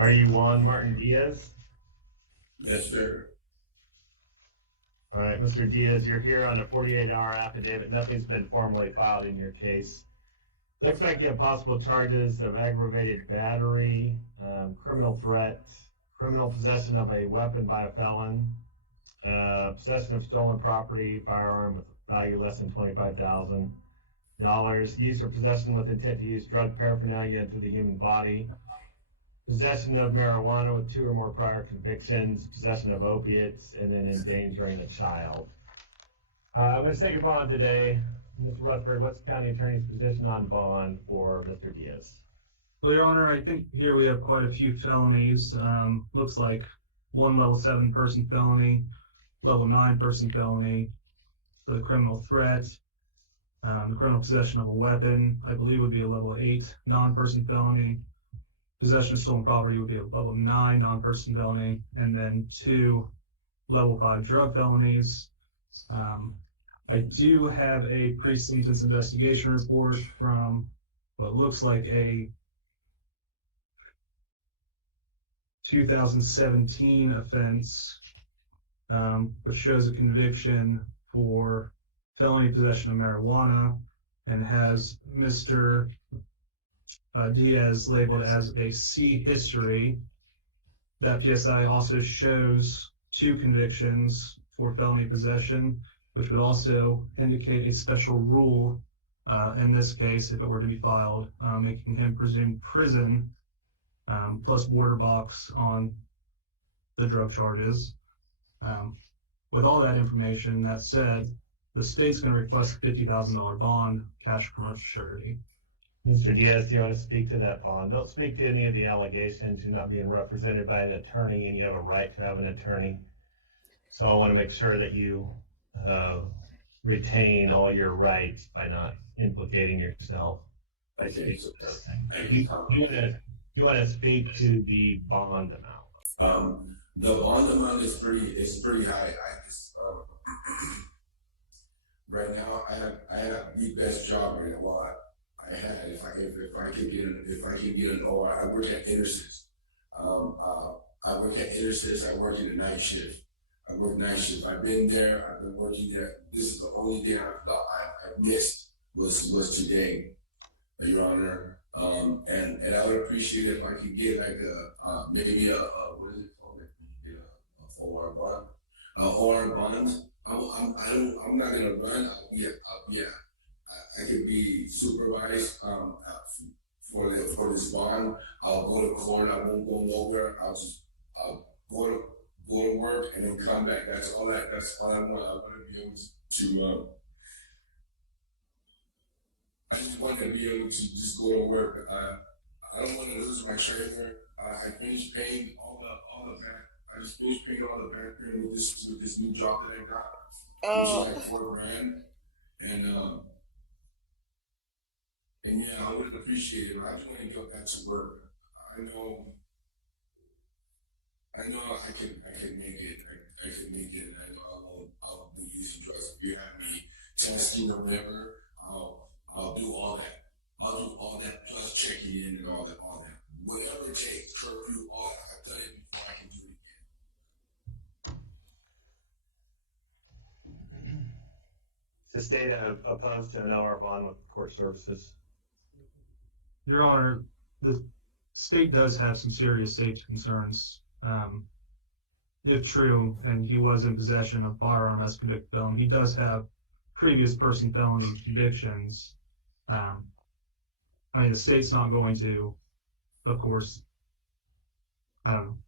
Are you Juan Martin Diaz? Yes, sir. All right, Mr. Diaz, you're here on a 48-hour affidavit. Nothing's been formally filed in your case. Looks like you have possible charges of aggravated battery, criminal threat, criminal possession of a weapon by a felon, possession of stolen property, firearm with value less than $25,000, use or possession with intent to use drug paraphernalia into the human body, possession of marijuana with 2 or more prior convictions, possession of opiates, and then endangering a child. I'm going to take a bond today. Mr. Rutherford, what's the county attorney's position on bond for Mr. Diaz? Well, Your Honor, I think here we have quite a few felonies. Looks like one level 7 person felony, level 9 person felony for the criminal threat. The criminal possession of a weapon, I believe, would be a level 8 non-person felony. Possession of stolen property would be a level 9 non-person felony, and then 2 level 5 drug felonies. I do have a pre-sentence investigation report from what looks like a 2017 offense, which shows a conviction for felony possession of marijuana and has Mr. Diaz labeled as a C history. That PSI also shows 2 convictions for felony possession, which would also indicate a special rule in this case, if it were to be filed, making him presumed prison plus border box on the drug charges. With all that information, that said, the state's going to request a $50,000 bond, cash or commercial surety. Mr. Diaz, do you want to speak to that bond? Don't speak to any of the allegations. You're not being represented by an attorney, and you have a right to have an attorney. So I want to make sure that you retain all your rights by not implicating yourself. I think so. You want to speak to the bond amount? The bond amount is pretty high. I just right now I have the best job right now. Well, I had if I could get an OR. I work at Intersys. I work at Intersys. I work in the night shift. I work night shift. I've been there. I've been working there. This is the only day I missed was today, Your Honor. And I would appreciate it if I could get like a maybe a what is it called? A OR bond. OR bond. I'm not gonna run. I could be supervised for this bond. I'll go to court. I won't go nowhere. I'll go to work and then come back. That's all I want. I want to be able to. I just want to be able to just go to work. I don't want to lose my trailer. I finished paying all the back. I just finished paying all the back payment with this new job that I got, which is like $4,000. And yeah, I would appreciate it. I just want to get back to work. I know I can make it. I can make it, and I know I'll be using drugs. If you have me testing or whatever, I'll do all that. I'll do all that plus checking in and all that. Whatever it takes, curfew, all that. I've done it before. I can do it again. Is the state opposed to an OR bond with court services? Your Honor, the state does have some serious safety concerns. If true, and he was in possession of firearm as a convicted felon, he does have previous person felony convictions. I mean, the state's not going to, of course,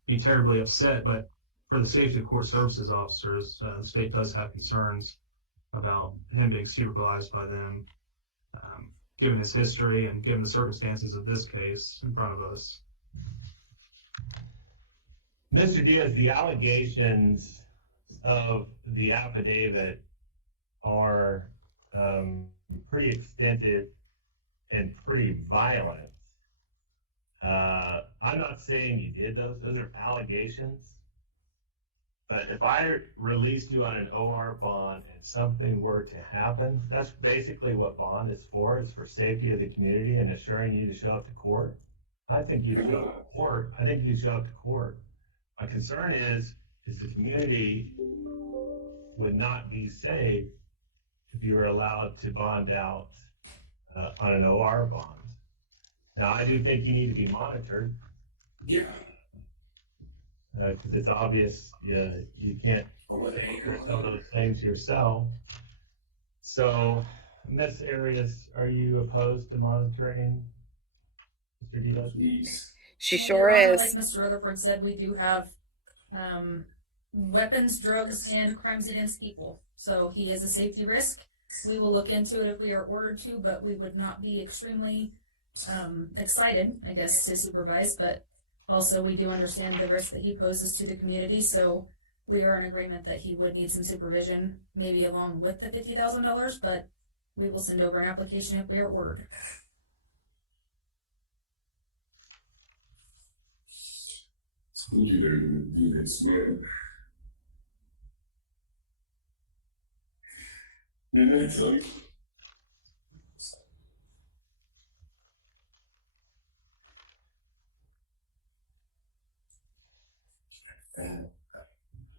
be terribly upset, but for the safety of court services officers, the state does have concerns about him being supervised by them, given his history and given the circumstances of this case in front of us. Mr. Diaz, the allegations of the affidavit are pretty extensive and pretty violent. I'm not saying you did those. Those are allegations. But if I released you on an OR bond and something were to happen, that's basically what bond is for. It's for safety of the community and assuring you to show up to court. I think you should go to court. I think you should go to court. My concern is the community would not be safe if you were allowed to bond out on an OR bond. Now, I do think you need to be monitored. Yeah. Because it's obvious you can't figure some of those things yourself. So, Ms. Arias, are you opposed to monitoring, Mr. Diaz? Please. She Well, sure Your Honor, is. Like Mr. Rutherford said, we do have weapons, drugs, and crimes against people. So he is a safety risk. We will look into it if we are ordered to, but we would not be extremely excited, I guess, to supervise. But also, we do understand the risk that he poses to the community. So we are in agreement that he would need some supervision, maybe along with the $50,000. But we will send over an application if we are ordered. Told you they're gonna do this, man. Didn't I tell you? And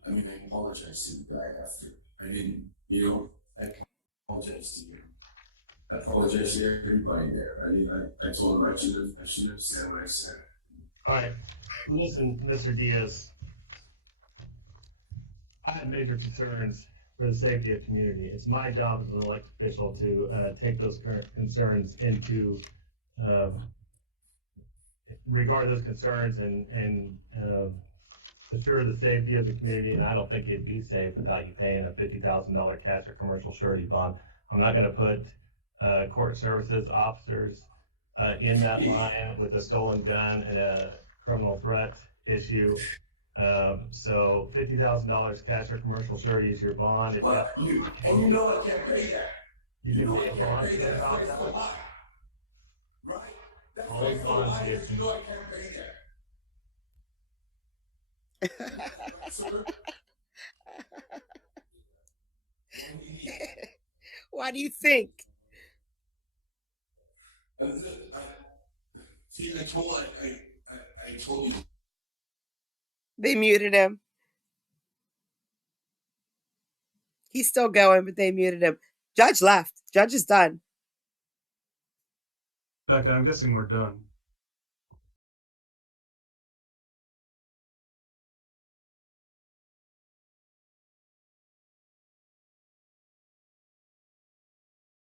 I mean, I apologize to the guy after. I didn't, I apologize to you. I apologize to everybody there. I mean, I told him I shouldn't have said what I said. All right. Listen, Mr. Diaz, I have major concerns for the safety of the community. It's my job as an elected official to take those concerns into, regard those concerns and assure the safety of the community. And I don't think it'd be safe without you paying a $50,000 cash or commercial surety bond. I'm not going to put court services officers in that line with a stolen gun and a criminal threat issue. So $50,000 cash or commercial surety is your bond. But you know I can't pay that. You know can I pay a can't bond pay for that. that That's bond. a lie. Right? That's All a bonds lie. get- You know I can't pay that. Sir? Why do you think? See, I told you. They muted him. He's still going, but they muted him. Judge left. Judge is done. Becca, I'm guessing we're done.